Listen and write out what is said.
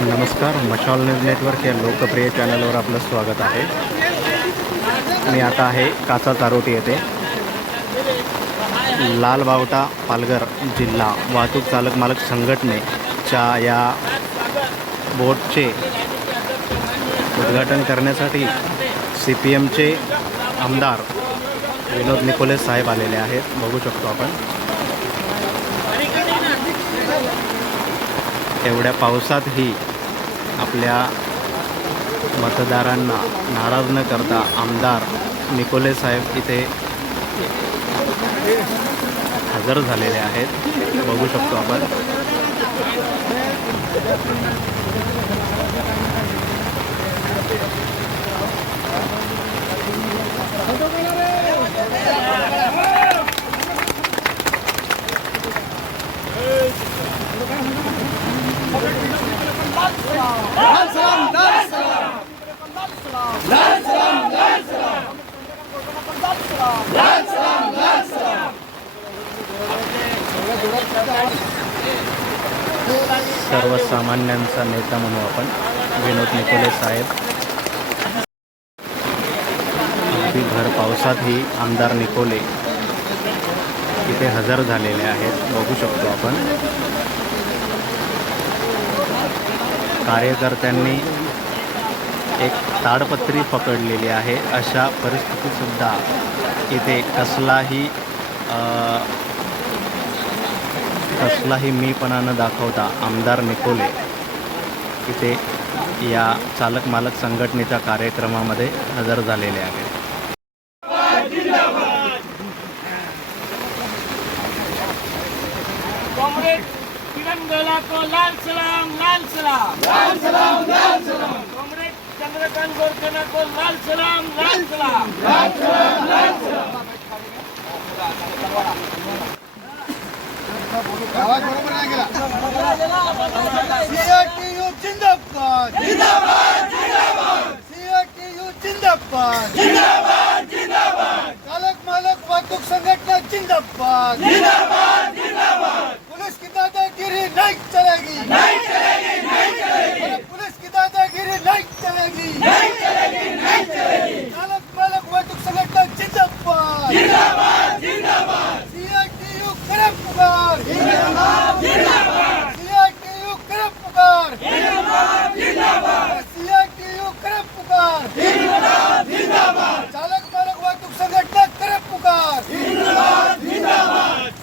नमस्कार मशाल news network या लोकप्रिय चॅनलवर आपलं स्वागत आहे. मी आता आहे काचा चारोटी येथे. लाल बावटा पालघर जिल्हा वाहतूक चालक मालक संघटनेच्या या बोटचे उद्घाटन करण्यासाठी सी पी एमचे आमदार विनोद निकोले साहेब आलेले आहेत. बघू शकतो आपण. एवढ्या पावसातही आपल्या मतदारांना नाराज न करता आमदार निकोले साहेब इथे हजर झालेले आहेत. बघू शकतो आपण. सर्वसामान्यांचा नेता म्हणू आपण विनोद निकोले साहेब. अगदी भर पावसातही आमदार निकोले इथे हजर झालेले आहेत. बघू शकतो आपण. कार्यकर्त्यांनी एक ताडपत्री पकडलेली आहे. अशा परिस्थितीसुद्धा इथे कसलाही कसलाही मीपणा न दाखवता आमदार निकोले इथे या चालक मालक संघटनेच्या कार्यक्रमामध्ये हजर झालेले आहेत. तिरंगला को लाल सलाम लाल सलाम. लाल सलाम लाल सलाम. कॉम्रेड चंद्रकांत गोरखेना को लाल सलाम लाल सलाम. लाल सलाम लाल सलाम. जिंदाबाद. जिंदाबाद जिंदाबाद. जिंदाबाद. जिंदाबाद मालक वाहतूक संघटना जिंदाबाद. जिंदाबाद जिंदाबाद. चलेगी नहीं चलेगी नहीं चलेगी पुलिस की दादागिरी नहीं चलेगी नहीं चलेगी नहीं चलेगी चालक मालक वाहतूक संघटना जिंदाबाद। जिंदाबाद जिंदाबाद। सीआरटीयू करे पुकार। जिंदाबाद जिंदाबाद। सीआरटीयू करे पुकार। जिंदाबाद जिंदाबाद। सीआरटीयू करे पुकार। जिंदाबाद जिंदाबाद। चालक मालक वाहतूक संघटना करे पुकार। जिंदाबाद जिंदाबाद।